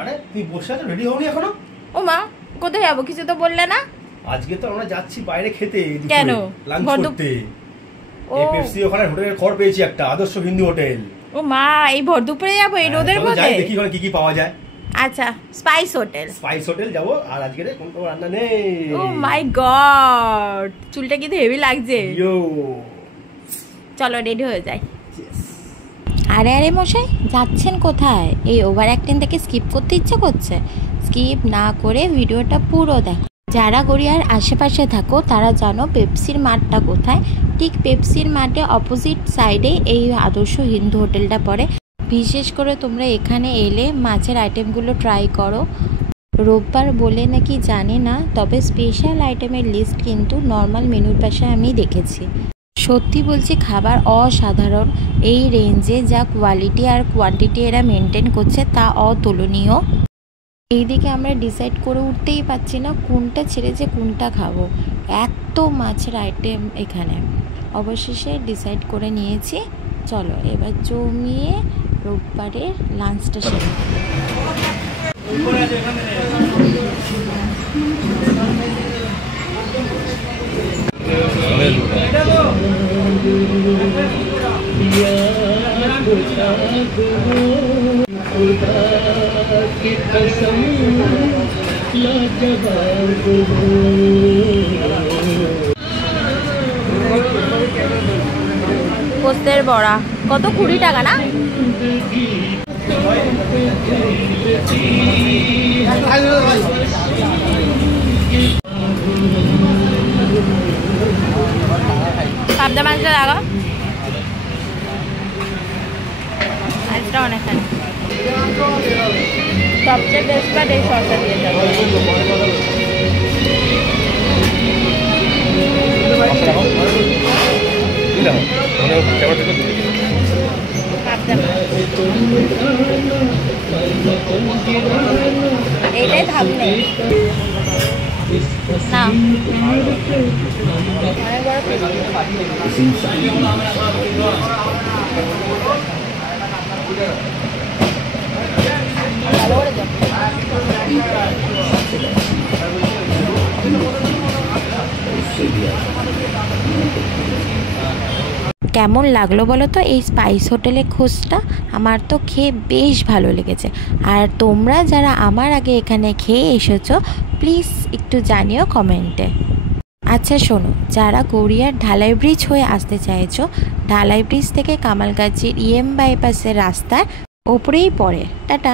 আরে তুই বসে আছো, রেডি হওনি এখনো? ও মা, কোথায় যাবো? কিছু তো বললে না। আজকে তো আমরা যাচ্ছি বাইরে খেতে। কেন? লাঞ্চ করতে। এই পেপসি ওখানে হোটেলের খবর পেয়েছি, একটা আদর্শ হিন্দু হোটেল। ও মা, এই ভর দুপুরে যাবো এই রোদের মধ্যে? যাই দেখি ওখানে কি কি পাওয়া যায়। আচ্ছা, স্পাইস হোটেল। স্পাইস হোটেল যাবো। আর আজকে কোনো রান্না নেই। ও মাই গড, চুলটা কিন্তু হেভি লাগছে। চলো রেডি হয়ে যাই। আরে আরে মশাই, যাচ্ছেন কোথায়? এই ওভার অ্যাক্টিং থেকে স্কিপ করতে ইচ্ছে করছে? স্কিপ না করে ভিডিওটা পুরো দেখো। যারা গড়িয়ার আশেপাশে থাকো তারা জানো পেপসির মাঠটা কোথায়। ঠিক পেপসির মাঠে অপোজিট সাইডে এই আদর্শ হিন্দু হোটেলটা পড়ে। বিশেষ করে তোমরা এখানে এলে মাছের আইটেমগুলো ট্রাই করো। রোববার বলে নাকি জানি না, তবে স্পেশাল আইটেমের লিস্ট কিন্তু নর্মাল মেনুর পাশে আমি দেখেছি। সত্যি বলছি, খাবার অসাধারণ। এই রেঞ্জে যা কোয়ালিটি আর কোয়ান্টিটি এরা মেনটেন করছে তা অতুলনীয়। এইদিকে আমরা ডিসাইড করে উঠতেই পারছি না কোনটা ছেড়ে যে কোনটা খাবো, এত মাছের আইটেম এখানে। অবশেষে ডিসাইড করে নিয়েছি, চলো এবার জমিয়ে রোববারের লাঞ্চটা সেরে পোস্তের বড়া কত? 20 টাকা না? পাবদা মাছটা লাগা, মাছটা অনেকখানি। সবচেয়ে বেস্ট বা এই সসটা দিয়ে যাবো। এইটাই ভাবলে না অনেক বড় ভালো করে দাও। কেমন লাগলো বলো তো এই স্পাইস হোটেলের খোঁজটা? আমার তো খেয়ে বেশ ভালো লেগেছে। আর তোমরা যারা আমার আগে এখানে খেয়ে এসেছো প্লিজ একটু জানিও কমেন্টে। আচ্ছা শোনো, যারা গড়িয়ার ঢালাই ব্রিজ হয়ে আসতে চাইছো, ঢালাই ব্রিজ থেকে কামালগাছির বাইপাসের রাস্তার ওপরেই পড়ে। টাটা।